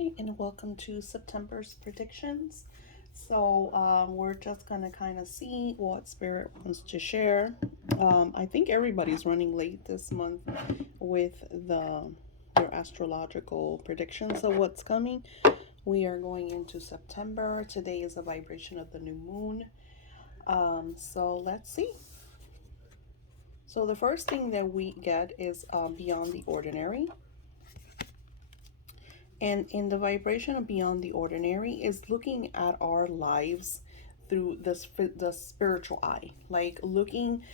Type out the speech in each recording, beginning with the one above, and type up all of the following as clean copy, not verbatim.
Hi, and welcome to September's predictions. We're just gonna kind of see what Spirit wants to share. I think everybody's running late this month with their astrological predictions of what's coming. We are going into September. Today is a vibration of the new moon. So let's see. So the first thing that we get is beyond the ordinary. And in the vibration of beyond the ordinary is looking at our lives through the spiritual eye, like looking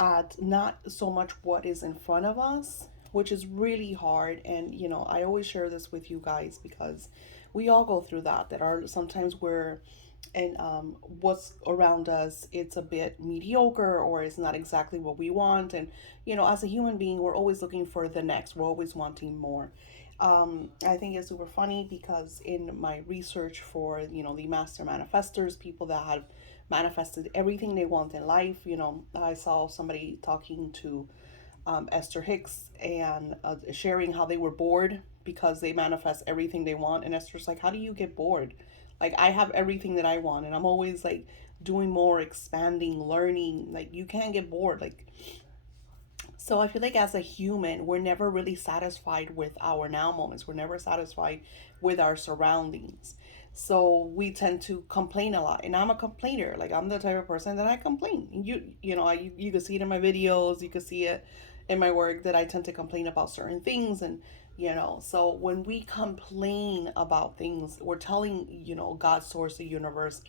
at not so much what is in front of us, which is really hard. And I always share this with you guys because we all go through that. That are sometimes we're and what's around us, it's a bit mediocre or it's not exactly what we want. And as a human being, we're always looking for the next. We're always wanting more. I think it's super funny because in my research for the master manifestors, people that have manifested everything they want in life, I saw somebody talking to Esther Hicks and sharing how they were bored because they manifest everything they want. And Esther's like, how do you get bored? Like, I have everything that I want, and I'm always like doing more, expanding, learning. Like, you can't get bored. Like, so I feel like as a human, we're never really satisfied with our now moments. We're never satisfied with our surroundings. So we tend to complain a lot. And I'm a complainer. Like, I'm the type of person that I complain. You can see it in my videos, you can see it in my work that I tend to complain about certain things. And so when we complain about things, we're telling, God, source, the universe,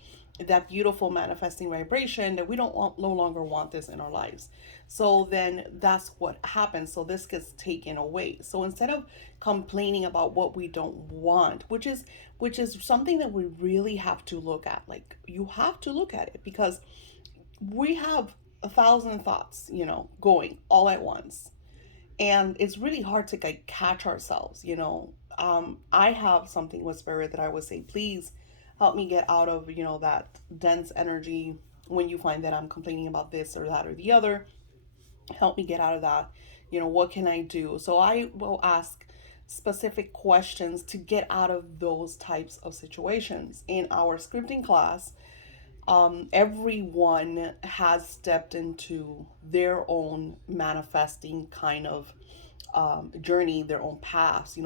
that beautiful manifesting vibration that we don't want, no longer want this in our lives. So then that's what happens. So this gets taken away. So instead of complaining about what we don't want, which is something that we really have to look at. Like, you have to look at it because we have a thousand thoughts, going all at once. And it's really hard to like catch ourselves. I have something with spirit that I would say, please help me get out of that dense energy. When you find that I'm complaining about this or that or the other, help me get out of that. What can I do? So I will ask specific questions to get out of those types of situations. In our scripting class, everyone has stepped into their own manifesting kind of journey, their own paths.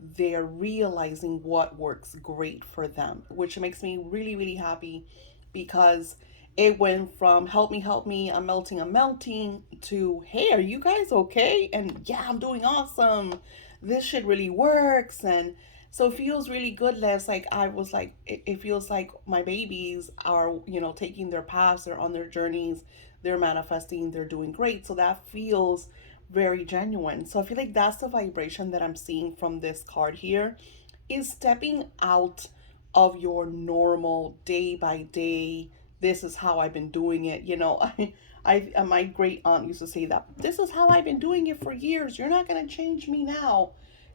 They're realizing what works great for them, which makes me really really happy because it went from help me, I'm melting to hey, are you guys okay? And yeah, I'm doing awesome. This shit really works. And so it feels really good. Less like I was like, it feels like my babies are, taking their paths, they're on their journeys, they're manifesting, they're doing great. So that feels very genuine. So I feel like that's the vibration that I'm seeing from this card here, is stepping out of your normal day by day. This is how I've been doing it. My great aunt used to say that this is how I've been doing it for years. You're not gonna change me now.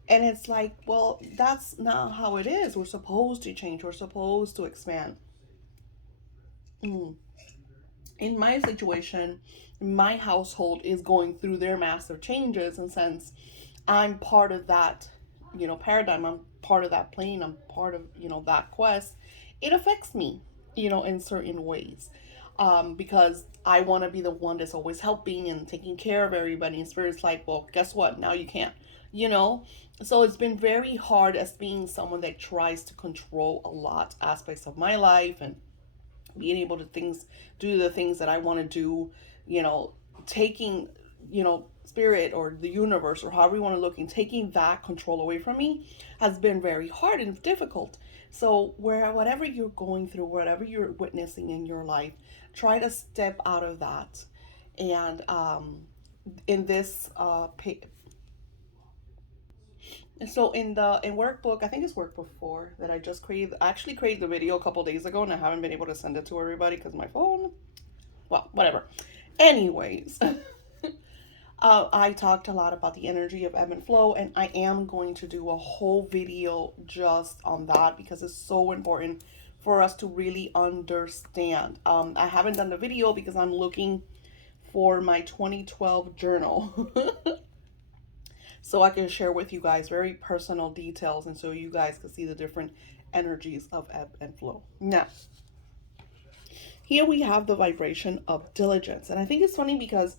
And it's like, well, that's not how it is. We're supposed to change. We're supposed to expand. Mm. In my situation, my household is going through their massive changes, and since I'm part of that, paradigm, I'm part of that plane, I'm part of, that quest, it affects me, in certain ways. Because I want to be the one that's always helping and taking care of everybody. And Spirit's like, well, guess what? Now you can't, you know? So it's been very hard as being someone that tries to control a lot aspects of my life and being able to do the things that I want to do, taking, spirit or the universe or however you want to look, and taking that control away from me has been very hard and difficult. So whatever you're going through, whatever you're witnessing in your life, try to step out of that. And in this so in workbook, I think it's workbook 4 that I just created. I actually created the video a couple days ago, and I haven't been able to send it to everybody because my phone. Well, whatever. Anyways, I talked a lot about the energy of ebb and flow, and I am going to do a whole video just on that because it's so important for us to really understand. I haven't done the video because I'm looking for my 2012 journal. so I can share with you guys very personal details, and so you guys can see the different energies of ebb and flow. Now, here we have the vibration of diligence. And I think it's funny because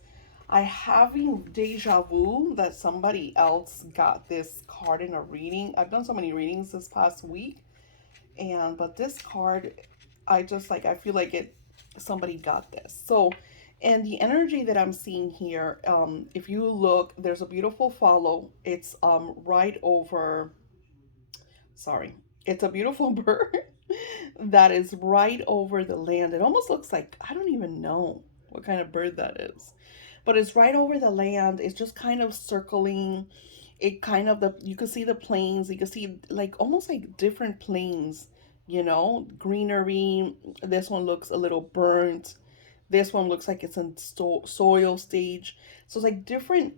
I having deja vu that somebody else got this card in a reading. I've done so many readings this past week, and but this card, I just like, I feel like it somebody got this. So, and the energy that I'm seeing here, if you look, there's a beautiful follow. It's right over, sorry, it's a beautiful bird that is right over the land. It almost looks like, I don't even know what kind of bird that is, but it's right over the land. It's just kind of circling. It kind of, the you can see the plains. You can see like almost like different plains, greenery. This one looks a little burnt. This one looks like it's in soil stage. So it's like different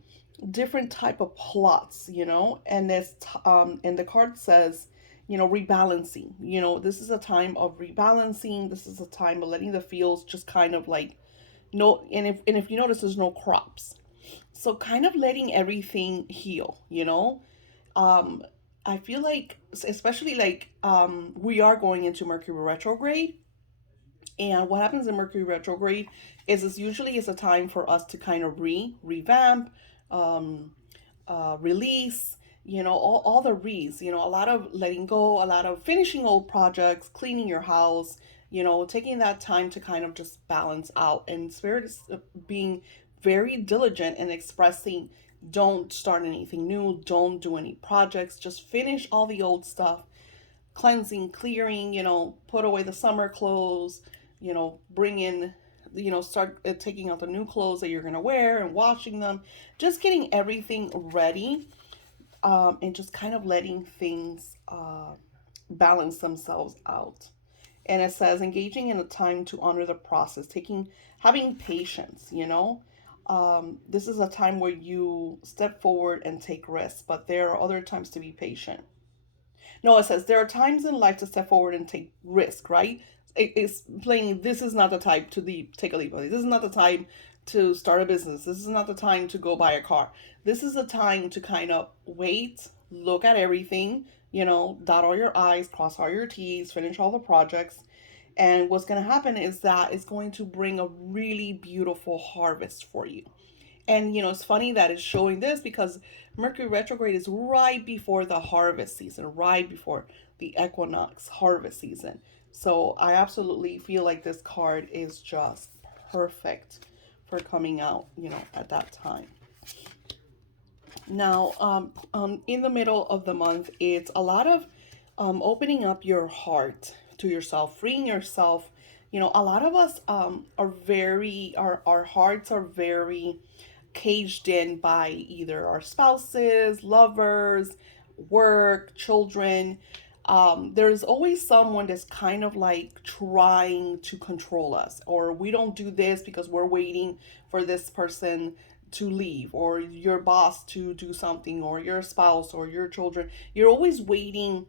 type of plots, and and the card says, rebalancing. This is a time of rebalancing. This is a time of letting the fields just kind of like, no, and if you notice, there's no crops, so kind of letting everything heal. um I feel like, especially like, we are going into Mercury retrograde. And what happens in Mercury retrograde is it's usually is a time for us to kind of revamp, um, release, all the re's, a lot of letting go, a lot of finishing old projects, cleaning your house, taking that time to kind of just balance out. And Spirit is being very diligent in expressing, don't start anything new, don't do any projects, just finish all the old stuff, cleansing, clearing, put away the summer clothes, bring in, start taking out the new clothes that you're going to wear and washing them, just getting everything ready, and just kind of letting things balance themselves out. And it says engaging in a time to honor the process, having patience, this is a time where you step forward and take risks, but there are other times to be patient. No, it says there are times in life to step forward and take risk, right? It's playing, this is not the time to take a leap. This is not the time to start a business. This is not the time to go buy a car. This is a time to kind of wait, look at everything, dot all your I's, cross all your T's, finish all the projects. And what's going to happen is that it's going to bring a really beautiful harvest for you. And it's funny that it's showing this because Mercury retrograde is right before the harvest season, right before the equinox harvest season. So I absolutely feel like this card is just perfect for coming out, at that time. Now, in the middle of the month, it's a lot of opening up your heart to yourself, freeing yourself. A lot of us our hearts are very caged in by either our spouses, lovers, work, children. There's always someone that's kind of like trying to control us, or we don't do this because we're waiting for this person to leave, or your boss to do something, or your spouse, or your children. You're always waiting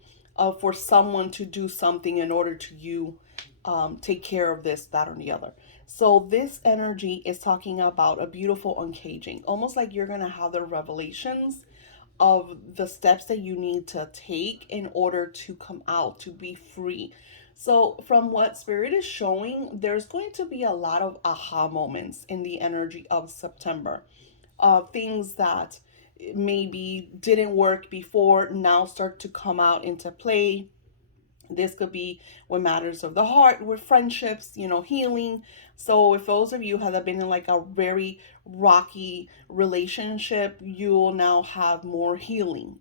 for someone to do something in order to you take care of this, that, or the other. So this energy is talking about a beautiful uncaging, almost like you're going to have the revelations of the steps that you need to take in order to come out, to be free. So, from what Spirit is showing, there's going to be a lot of aha moments in the energy of September. Things that maybe didn't work before now start to come out into play. This could be with matters of the heart, with friendships, healing. So if those of you have been in like a very rocky relationship, you'll now have more healing.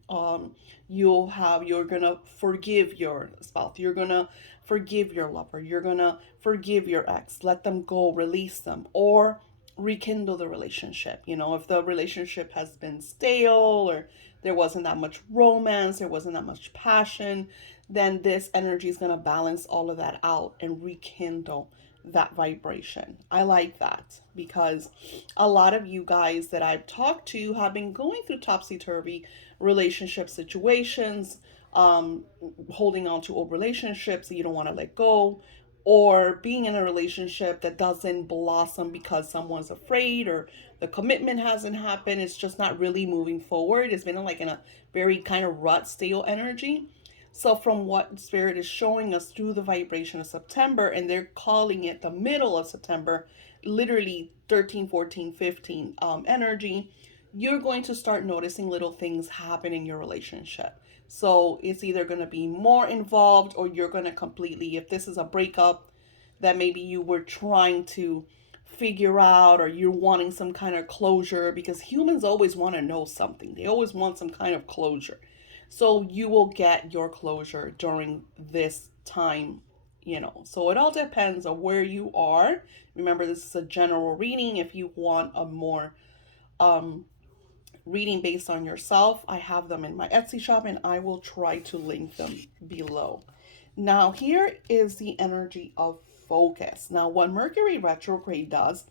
You're gonna forgive your spouse. You're gonna forgive your lover. You're gonna forgive your ex. Let them go, release them, or rekindle the relationship. If the relationship has been stale, or there wasn't that much romance, there wasn't that much passion, then this energy is going to balance all of that out and rekindle that vibration. I like that because a lot of you guys that I've talked to have been going through topsy-turvy relationship situations, um, holding on to old relationships that you don't want to let go, or being in a relationship that doesn't blossom because someone's afraid or the commitment hasn't happened. It's just not really moving forward. It's been like in a very kind of rut stale energy. So from what spirit is showing us through the vibration of September, and they're calling it the middle of September, literally 13, 14, 15 energy, you're going to start noticing little things happen in your relationship. So it's either going to be more involved, or you're going to completely, if this is a breakup that maybe you were trying to figure out, or you're wanting some kind of closure, because humans always want to know something. They always want some kind of closure. So you will get your closure during this time, you know. So it all depends on where you are. Remember, this is a general reading. If you want a more um, reading based on yourself, I have them in my Etsy shop, and I will try to link them below. Now, here is the energy of focus. Now, what Mercury retrograde does,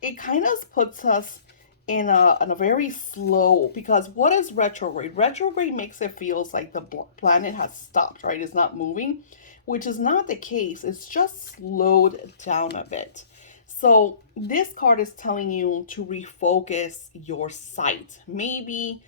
it kind of puts us in a very slow, because what is retrograde? Retrograde makes it feels like the planet has stopped, right? It's not moving, which is not the case. It's just slowed down a bit. So this card is telling you to refocus your sight. Maybe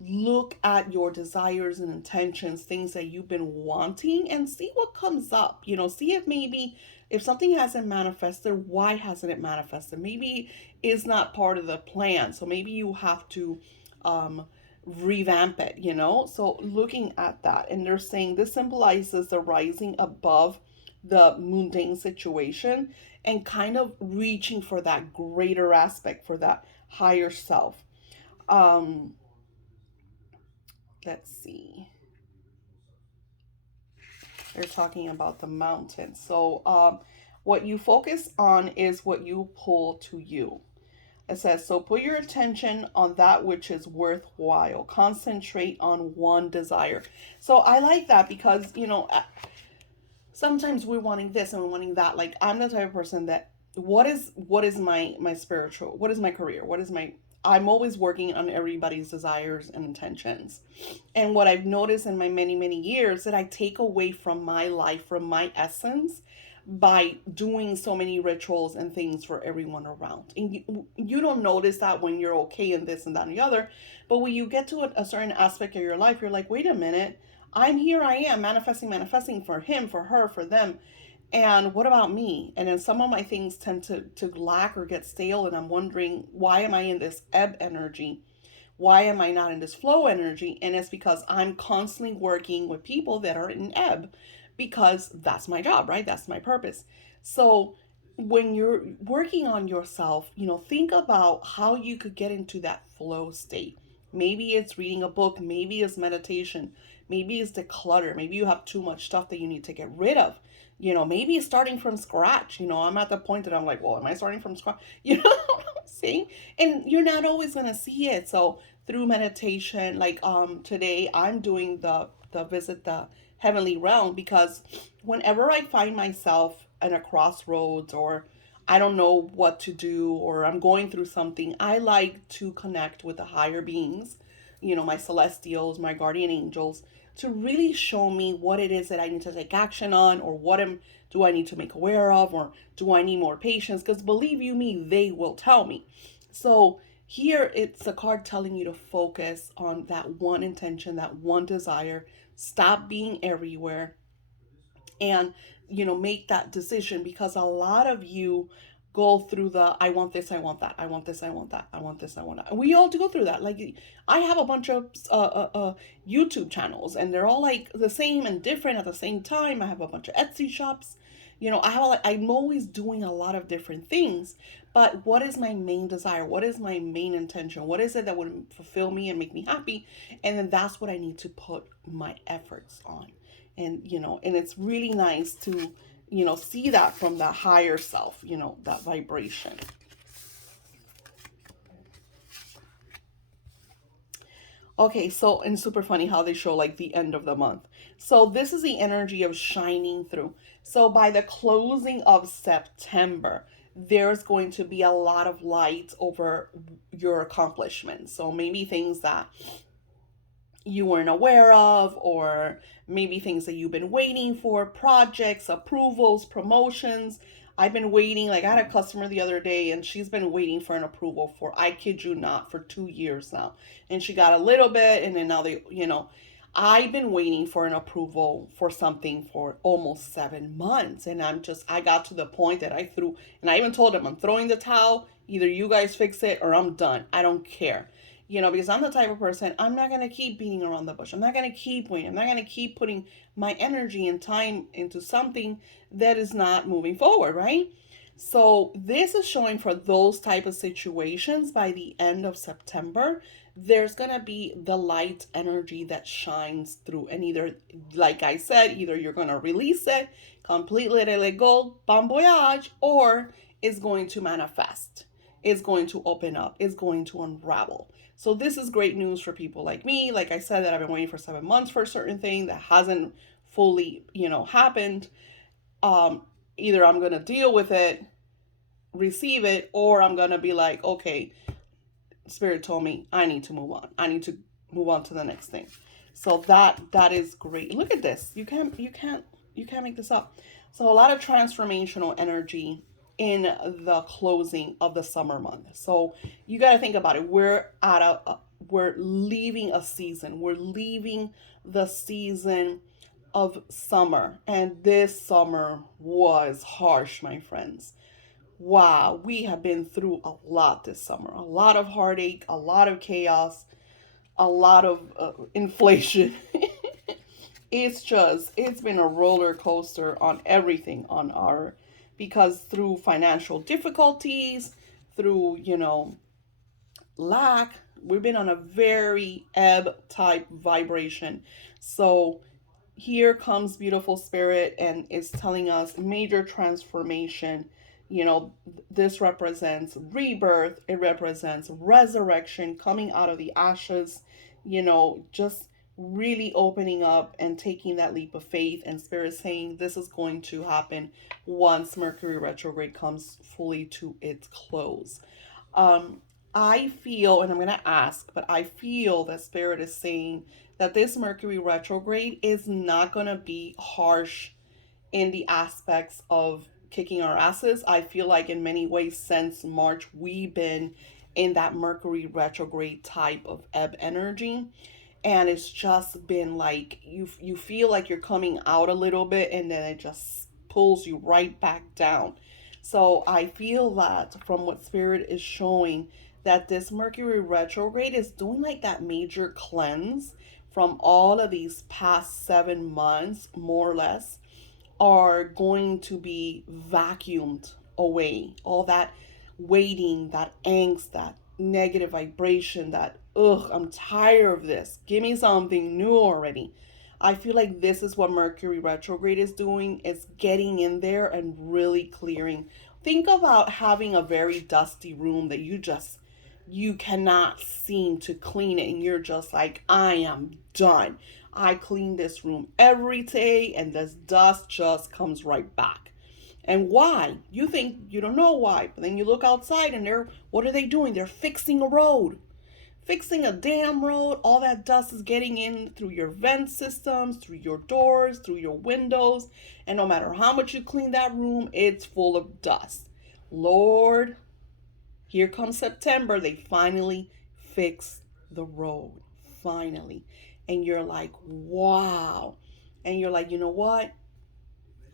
look at your desires and intentions, things that you've been wanting, and see what comes up. You know, see if maybe if something hasn't manifested, why hasn't it manifested? Maybe it's not part of the plan. So maybe you have to um revamp it, you know? So looking at that, and they're saying this symbolizes the rising above the mundane situation and kind of reaching for that greater aspect, for that higher self. Um let's see, they're talking about the mountains. So what you focus on is what you pull to you. It says, so put your attention on that which is worthwhile, concentrate on one desire. So I like that, because you know, sometimes we're wanting this and we're wanting that. Like, I'm the type of person that, what is my spiritual, what is my career, what is my, I'm always working on everybody's desires and intentions. And what I've noticed in my many years, that I take away from my life, from my essence, by doing so many rituals and things for everyone around. And you don't notice that when you're okay in this and that and the other. But when you get to a certain aspect of your life, you're like, wait a minute, I'm here, I am manifesting for him, for her, for them. And what about me? And then some of my things tend to lack or get stale. And I'm wondering, why am I in this ebb energy? Why am I not in this flow energy? And it's because I'm constantly working with people that are in ebb, because that's my job, right? That's my purpose. So when you're working on yourself, you know, think about how you could get into that flow state. Maybe it's reading a book, maybe it's meditation, maybe it's declutter, maybe you have too much stuff that you need to get rid of. You know, maybe it's starting from scratch. You know, I'm at the point that I'm like, well, am I starting from scratch? You know what I'm saying? And you're not always gonna see it. So through meditation, like today I'm doing the visit the heavenly realm, because whenever I find myself at a crossroads, or I don't know what to do, or I'm going through something, I like to connect with the higher beings, you know, my celestials, my guardian angels, to really show me what it is that I need to take action on, or what am do I need to make aware of, or do I need more patience? Because believe you me, they will tell me. So here it's a card telling you to focus on that one intention, that one desire. Stop being everywhere, and you know, make that decision, because a lot of you go through the, I want this, I want that, I want this, I want that, I want this, I want that. We all go through that. Like, I have a bunch of YouTube channels, and they're all like the same and different at the same time. I have a bunch of Etsy shops. You know, I'm always doing a lot of different things. But what is my main desire? What is my main intention? What is it that would fulfill me and make me happy? And then that's what I need to put my efforts on. And you know, and it's really nice to, you know, see that from the higher self, you know, that vibration. Okay, so, and super funny how they show like the end of the month. So this is the energy of shining through. So by the closing of September, there's going to be a lot of light over your accomplishments. So maybe things that you weren't aware of, or maybe things that you've been waiting for, projects, approvals, promotions. I've been waiting. Like, I had a customer the other day, and she's been waiting for an approval for, I kid you not, for 2 years now. And she got a little bit, and then now I've been waiting for an approval for something for almost 7 months. And I got to the point that I threw, and I even told them, I'm throwing the towel. Either you guys fix it or I'm done. I don't care. Because I'm the type of person, I'm not going to keep beating around the bush. I'm not going to keep waiting. I'm not going to keep putting my energy and time into something that is not moving forward, right? So this is showing for those type of situations by the end of September, there's going to be the light energy that shines through. And either, like I said, either you're going to release it, completely let it go, bon voyage, or it's going to manifest. It's going to open up. It's going to unravel. So this is great news for people like me. Like I said, that I've been waiting for 7 months for a certain thing that hasn't fully, happened. um, Either I'm gonna deal with it, receive it, or I'm gonna be like, okay, Spirit told me I need to move on. I need to move on to the next thing. So that is great. Look at this. You can't make this up. So a lot of transformational energy in the closing of the summer month. So you got to think about it. We're leaving a season. We're leaving the season of summer, and this summer was harsh, my friends. Wow, we have been through a lot this summer. A lot of heartache, a lot of chaos, a lot of inflation. It's been a roller coaster on everything on our, because through financial difficulties, through, lack, we've been on a very ebb type vibration. So here comes beautiful spirit and is telling us major transformation. This represents rebirth, it represents resurrection, coming out of the ashes, just really opening up and taking that leap of faith. And spirit saying this is going to happen once Mercury retrograde comes fully to its close. um I feel, and I'm going to ask, but I feel that spirit is saying that this Mercury retrograde is not going to be harsh in the aspects of kicking our asses. I feel like in many ways since March, we've been in that Mercury retrograde type of ebb energy. And it's just been like you feel like you're coming out a little bit, and then it just pulls you right back down. So I feel that from what spirit is showing, that this Mercury retrograde is doing like that major cleanse from all of these past 7 months, more or less, are going to be vacuumed away. All that waiting, that angst, that negative vibration, that, ugh, I'm tired of this. Give me something new already. I feel like this is what Mercury retrograde is doing, is getting in there and really clearing. Think about having a very dusty room that you cannot seem to clean it, and you're just like, I am done. I clean this room every day and this dust just comes right back. And why? You think you don't know why, but then you look outside and what are they doing? They're fixing a road. Fixing a damn road. All that dust is getting in through your vent systems, through your doors, through your windows. And no matter how much you clean that room, it's full of dust. Lord, here comes September. They finally fix the road. Finally. And you're like, wow. And you're like, you know what?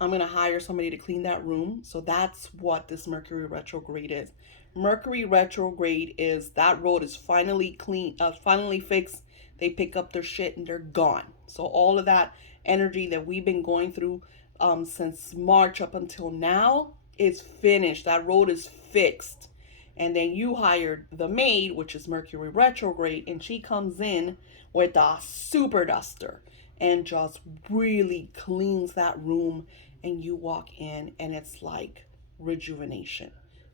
I'm going to hire somebody to clean that room. So that's what this Mercury retrograde is. Mercury retrograde is that road is finally clean, finally fixed. They pick up their shit and they're gone. So all of that energy that we've been going through since March up until now is finished. That road is fixed. And then you hired the maid, which is Mercury retrograde, and she comes in with a super duster and just really cleans that room. And you walk in and it's like rejuvenation.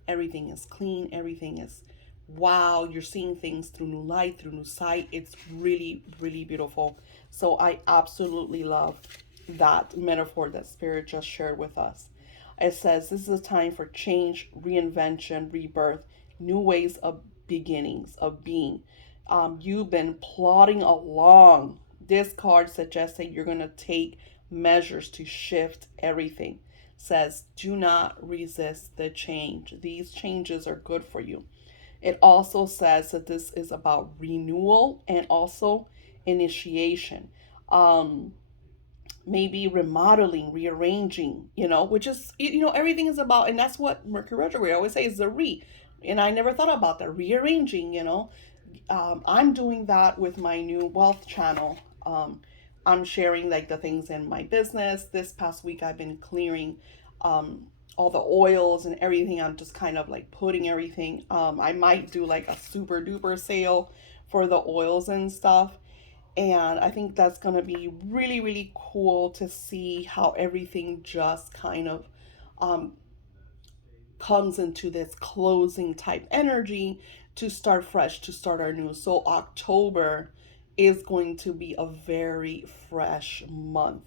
Everything is clean. Everything is wow. You're seeing things through new light, through new sight. It's really, really beautiful. So I absolutely love that metaphor that Spirit just shared with us. It says this is a time for change, reinvention, rebirth, new ways of beginnings, of being. You've been plodding along. This card suggests that you're going to take measures to shift everything. says, do not resist the change. These changes are good for you. It also says that this is about renewal and also initiation. Um, Maybe remodeling, rearranging, which is, everything is about, and that's what Mercury retrograde I always say is the re. And I never thought about that, rearranging. I'm doing that with my new wealth channel. I'm sharing like the things in my business. This past week, I've been clearing um, all the oils and everything. I'm just kind of like putting everything. I might do like a super duper sale for the oils and stuff. And I think that's going to be really, really cool to see how everything just kind of um, comes into this closing type energy to start fresh, to start our new. So October is going to be a very fresh month.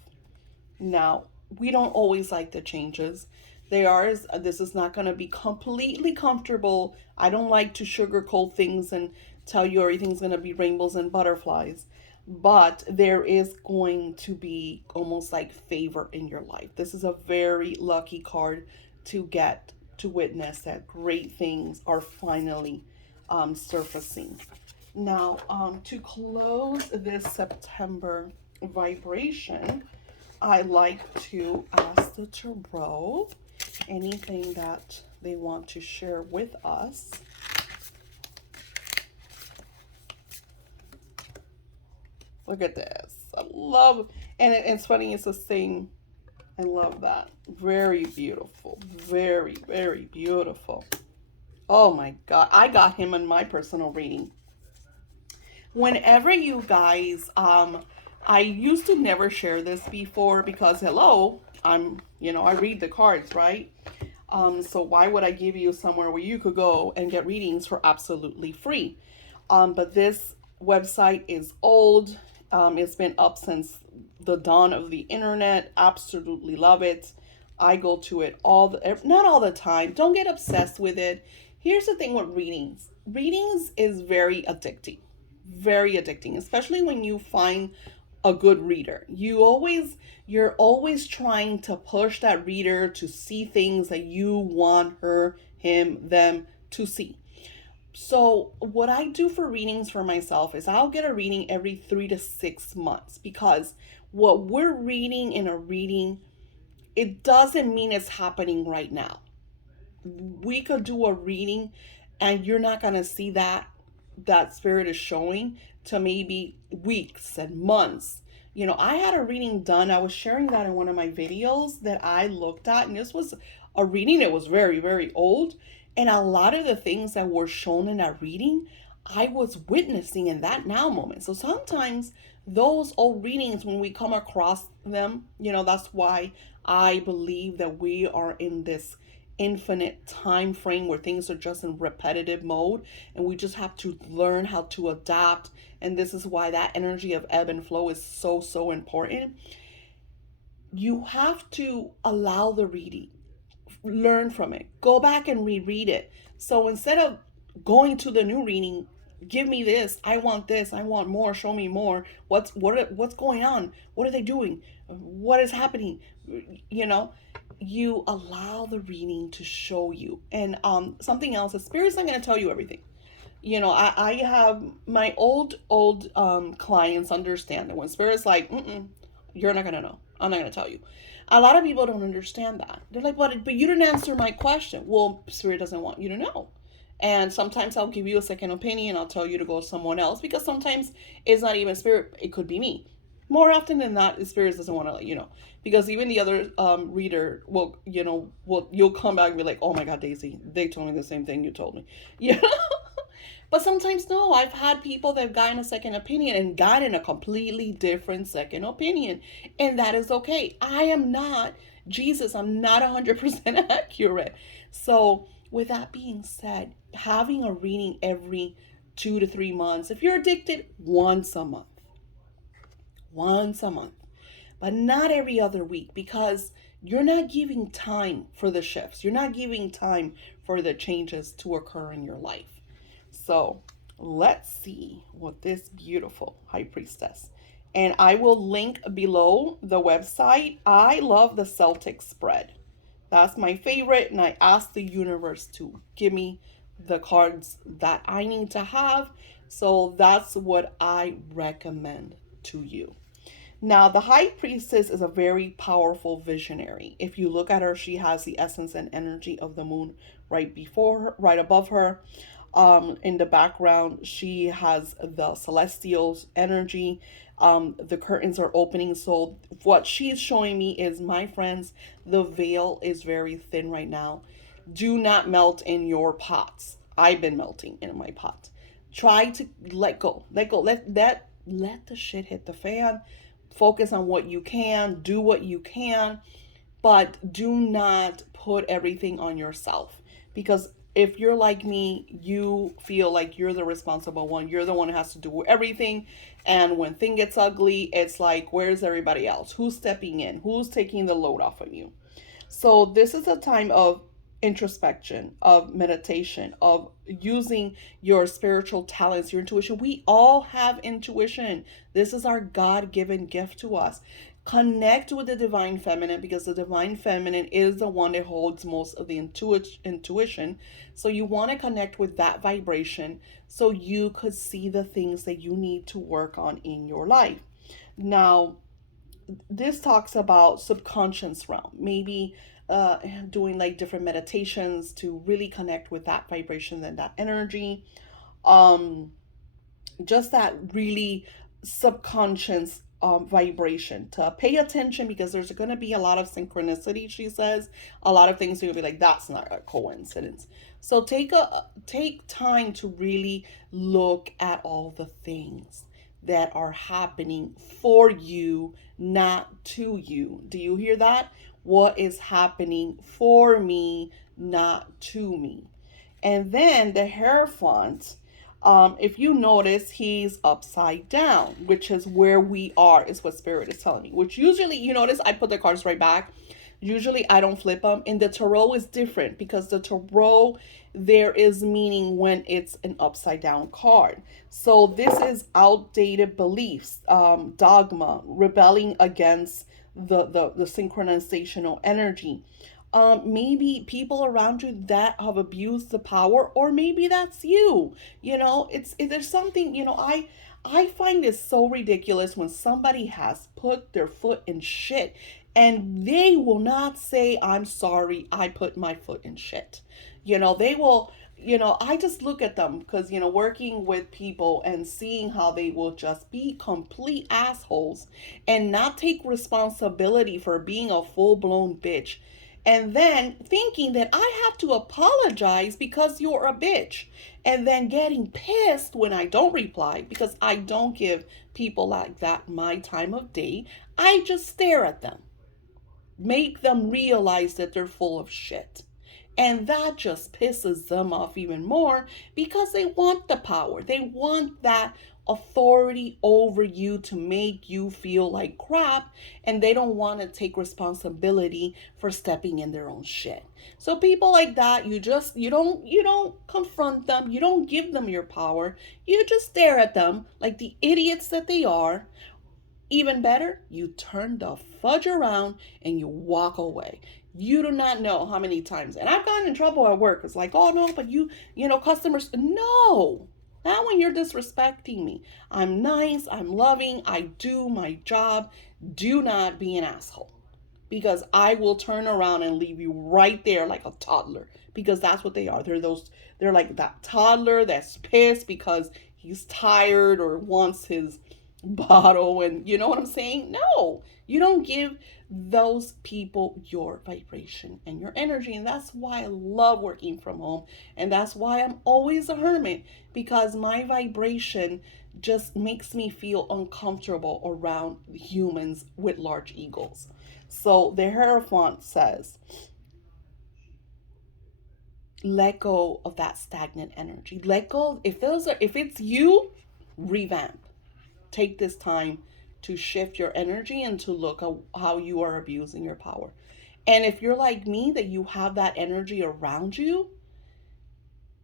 Now, we don't always like the changes. This is not going to be completely comfortable. I don't like to sugarcoat things and tell you everything's going to be rainbows and butterflies. But there is going to be almost like favor in your life. This is a very lucky card to get to witness that great things are finally surfacing. Now, to close this September vibration, I like to ask the tarot anything that they want to share with us. Look at this. I love, and it's funny, it's the same. I love that. Very beautiful. Very, very beautiful. Oh my God. I got him in my personal reading. Whenever you guys, I used to never share this before because hello, I read the cards, right? So why would I give you somewhere where you could go and get readings for absolutely free? But this website is old. It's been up since the dawn of the internet. Absolutely love it. I go to it not all the time. Don't get obsessed with it. Here's the thing with readings. Readings is very addicting. Very addicting, especially when you find a good reader. You're always trying to push that reader to see things that you want them to see. So what I do for readings for myself is I'll get a reading every 3 to 6 months, because what we're reading in a reading, it doesn't mean it's happening right now. We could do a reading and you're not going to see that spirit is showing to maybe weeks and months. I had a reading done. I was sharing that in one of my videos that I looked at, and this was a reading that was very, very old. And a lot of the things that were shown in that reading, I was witnessing in that now moment. So sometimes those old readings, when we come across them, that's why I believe that we are in this infinite time frame where things are just in repetitive mode, and we just have to learn how to adapt. And this is why that energy of ebb and flow is so, so important. You have to allow the reading, learn from it, go back and reread it. So instead of going to the new reading, give me this, I want more, show me more, what's going on, what are they doing, what is happening, you allow the reading to show you. And something else, the spirit's not going to tell you everything. I have my old clients understand that when spirit's like, you're not going to know, I'm not going to tell you. A lot of people don't understand that. They're like, but you didn't answer my question. Well, spirit doesn't want you to know. And sometimes I'll give you a second opinion. I'll tell you to go to someone else, because sometimes it's not even spirit. It could be me. More often than not, the spirit doesn't want to let you know, because even the other reader you'll come back and be like, oh my God, Daisy, they told me the same thing you told me. But sometimes no. I've had people that have gotten a second opinion and gotten a completely different second opinion, and that is okay. I am not Jesus. I'm not 100% accurate. So with that being said, having a reading every 2 to 3 months, if you're addicted, once a month, but not every other week, because you're not giving time for the shifts. You're not giving time for the changes to occur in your life. So let's see what this beautiful high priestess, and I will link below the website. I love the Celtic spread. That's my favorite, and I ask the universe to give me the cards that I need to have. So that's what I recommend to you. Now, the High Priestess is a very powerful visionary. If you look at her, she has the essence and energy of the moon right before her, right above her. In the background, she has the celestials energy. The curtains are opening. So, what she's showing me is, my friends, the veil is very thin right now. Do not melt in your pots. I've been melting in my pot. Try to let go, let the shit hit the fan. Focus on what you can, do what you can, but do not put everything on yourself. Because if you're like me, you feel like you're the responsible one. You're the one who has to do everything. And when thing gets ugly, it's like, where's everybody else? Who's stepping in? Who's taking the load off of you? So this is a time of introspection, of meditation, of using your spiritual talents, your intuition. We all have intuition. This is our God-given gift to us. Connect with the divine feminine, because the divine feminine is the one that holds most of the intuition. So you want to connect with that vibration so you could see the things that you need to work on in your life. Now, this talks about subconscious realm, maybe doing like different meditations to really connect with that vibration and that energy. um just that really subconscious vibration, to pay attention, because there's going to be a lot of synchronicity. She says a lot of things you'll be like, that's not a coincidence. So take time to really look at all the things that are happening for you, not to you. Do you hear that? What is happening for me, not to me. And then the Hierophant, if you notice, he's upside down, which is where we are, is what Spirit is telling me. Which usually, you notice, I put the cards right back. Usually I don't flip them. And the tarot is different, because the tarot, there is meaning when it's an upside down card. So this is outdated beliefs, dogma, rebelling against the synchronizational energy. Maybe people around you that have abused the power, or maybe that's you. There's something, I find it so ridiculous when somebody has put their foot in shit and they will not say, I'm sorry, I put my foot in shit. They will, I just look at them, because, working with people and seeing how they will just be complete assholes and not take responsibility for being a full blown bitch, and then thinking that I have to apologize because you're a bitch, and then getting pissed when I don't reply, because I don't give people like that my time of day. I just stare at them, make them realize that they're full of shit. And that just pisses them off even more, because they want the power. They want that authority over you to make you feel like crap, and they don't want to take responsibility for stepping in their own shit. So people like that, you don't confront them, you don't give them your power. You just stare at them like the idiots that they are. Even better, you turn the fudge around and you walk away. You do not know how many times, and I've gotten in trouble at work. It's like, oh no, but customers, no, not when you're disrespecting me. I'm nice, I'm loving, I do my job. Do not be an asshole, because I will turn around and leave you right there like a toddler, because that's what they are. They're like that toddler that's pissed because he's tired or wants his bottle, and you know what I'm saying? No, you don't give those people your vibration and your energy. And that's why I love working from home, and that's why I'm always a hermit, because my vibration just makes me feel uncomfortable around humans with large egos. So the Hierophant says, let go of that stagnant energy. Let go. If it's you, revamp. Take this time to shift your energy and to look at how you are abusing your power. And if you're like me, that you have that energy around you,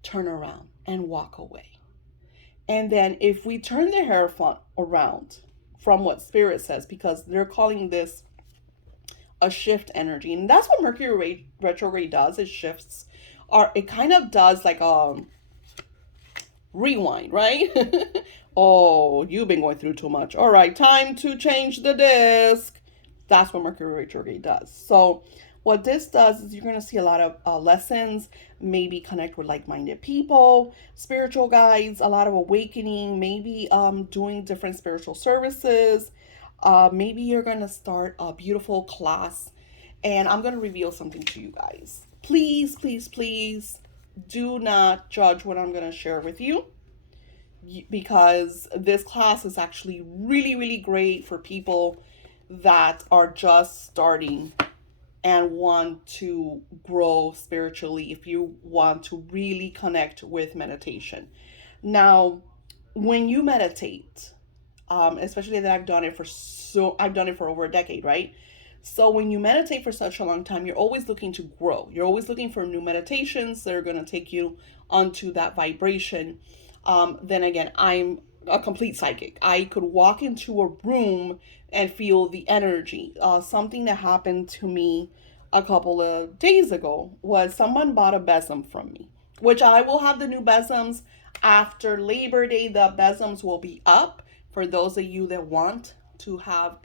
turn around and walk away. And then if we turn the Hierophant around from what Spirit says, because they're calling this a shift energy. And that's what Mercury retrograde does. It shifts, or it kind of does like rewind, right? Oh, you've been going through too much. All right, time to change the disc. That's what Mercury retrograde does. So, what this does is you're going to see a lot of lessons, maybe connect with like-minded people, spiritual guides, a lot of awakening, maybe doing different spiritual services. Maybe you're going to start a beautiful class, and I'm going to reveal something to you guys. Please, please, please do not judge what I'm going to share with you, because this class is actually really, really great for people that are just starting and want to grow spiritually, if you want to really connect with meditation. Now, when you meditate, especially that I've done it for over a decade, right? So when you meditate for such a long time, you're always looking to grow. You're always looking for new meditations that are going to take you onto that vibration. Then again, I'm a complete psychic. I could walk into a room and feel the energy. Something that happened to me a couple of days ago was someone bought a besom from me, which I will have the new besoms after Labor Day. The besoms will be up for those of you that want to have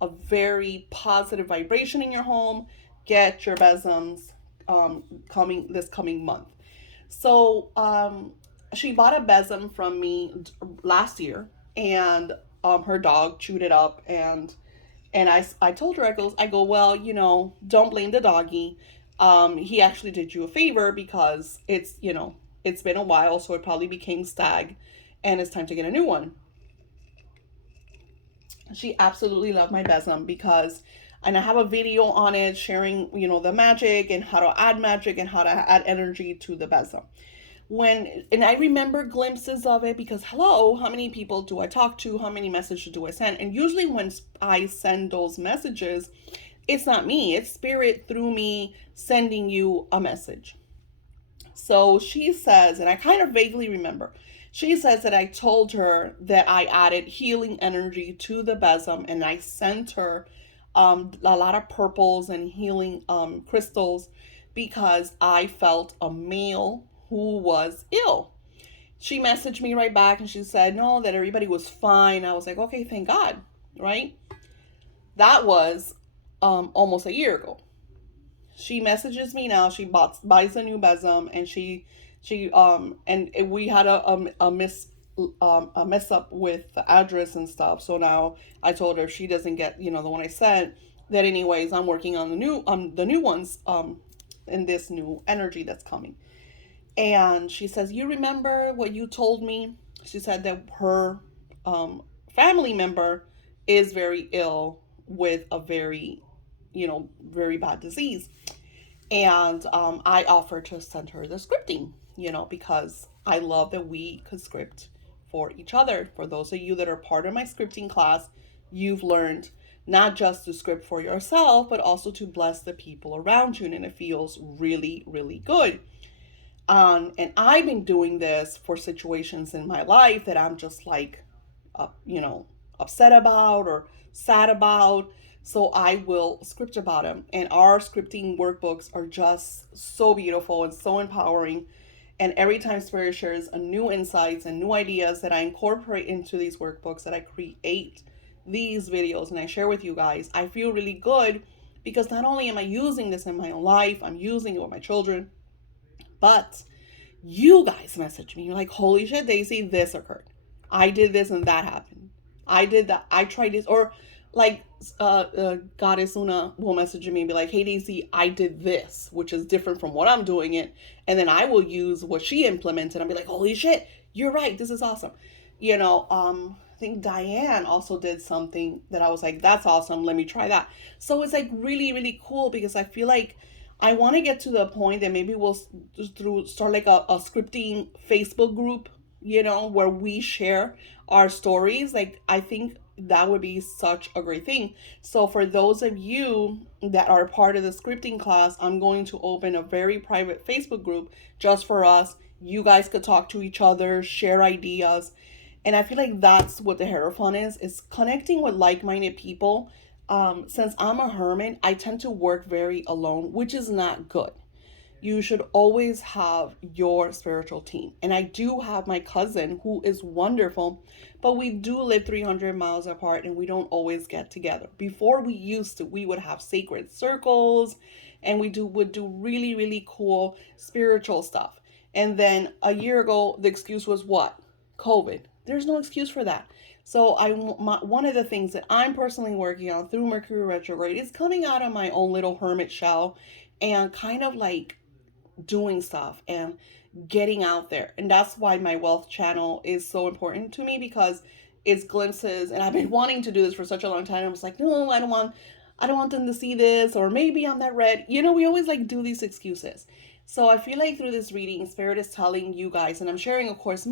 a very positive vibration in your home. Get your besoms coming month. So she bought a besom from me last year, and her dog chewed it up, and I told her, I go, well, don't blame the doggy. He actually did you a favor, because it's been a while, so it probably became stag, and it's time to get a new one. She absolutely loved my besom, because, and I have a video on it sharing, the magic and how to add magic and how to add energy to the besom. And I remember glimpses of it, because hello, how many people do I talk to? How many messages do I send? And usually when I send those messages, it's not me, it's spirit through me sending you a message. So she says, and I kind of vaguely remember, she says that I told her that I added healing energy to the besom, and I sent her a lot of purples and healing crystals, because I felt a male who was ill. She messaged me right back, and she said, no, that everybody was fine. I was like, okay, thank God, right? That was almost a year ago. She messages me now. She buys a new besom, and and we had a mess up with the address and stuff. So now I told her if she doesn't get the one I sent, that anyways I'm working on the new ones in this new energy that's coming. And she says, you remember what you told me? She said that her family member is very ill with a very, very bad disease. And I offered to send her the scripting, because I love that we could script for each other. For those of you that are part of my scripting class, you've learned not just to script for yourself, but also to bless the people around you. And it feels really, really good. And I've been doing this for situations in my life that I'm just like, upset about or sad about. So I will script about them. And our scripting workbooks are just so beautiful and so empowering. And every time Spirit shares a new insights and new ideas that I incorporate into these workbooks, that I create these videos and I share with you guys, I feel really good, because not only am I using this in my own life, I'm using it with my children, but you guys message me. You're like, holy shit, Daisy, this occurred. I did this and that happened. I did that. I tried this. Or like Goddess Una will message me and be like, hey, Daisy, I did this, which is different from what I'm doing it. And then I will use what she implemented. I'll be like, holy shit, you're right. This is awesome. I think Diane also did something that I was like, that's awesome. Let me try that. So it's like really, really cool, because I feel like I want to get to the point that maybe we'll start like a scripting Facebook group, where we share our stories. Like, I think that would be such a great thing. So for those of you that are part of the scripting class, I'm going to open a very private Facebook group just for us. You guys could talk to each other, share ideas. And I feel like that's what the Hierophant is connecting with like-minded people Since I'm a hermit, I tend to work very alone, which is not good. You should always have your spiritual team. And I do have my cousin who is wonderful, but we do live 300 miles apart and we don't always get together. Before we used to, we would have sacred circles and we would do really, really cool spiritual stuff. And then a year ago, the excuse was what? COVID. There's no excuse for that. So one of the things that I'm personally working on through Mercury retrograde is coming out of my own little hermit shell and kind of like doing stuff and getting out there. And that's why my wealth channel is so important to me, because it's glimpses, and I've been wanting to do this for such a long time. I was like, no, I don't want them to see this, or maybe I'm not ready. We always like do these excuses. So I feel like through this reading, Spirit is telling you guys, and I'm sharing, of course,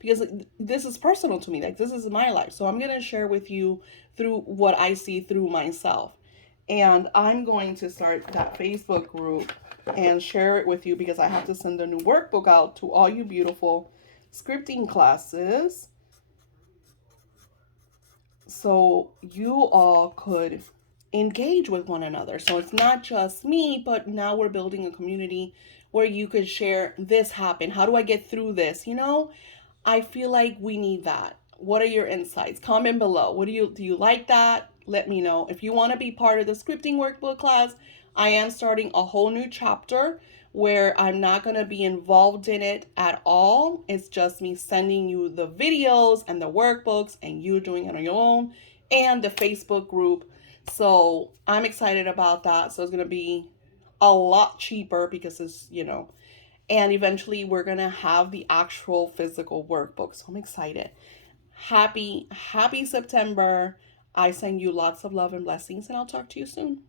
because this is personal to me. Like, this is my life. So I'm going to share with you through what I see through myself. And I'm going to start that Facebook group and share it with you, because I have to send a new workbook out to all you beautiful scripting classes, so you all could engage with one another. So it's not just me, but now we're building a community where you could share, this happened, how do I get through this? I feel like we need that. What are your insights? Comment below. What do you like that? Let me know. If you want to be part of the scripting workbook class, I am starting a whole new chapter where I'm not going to be involved in it at all. It's just me sending you the videos and the workbooks and you doing it on your own, and the Facebook group. So I'm excited about that. So it's going to be a lot cheaper because and eventually we're going to have the actual physical workbook. So I'm excited. Happy September. I send you lots of love and blessings, and I'll talk to you soon.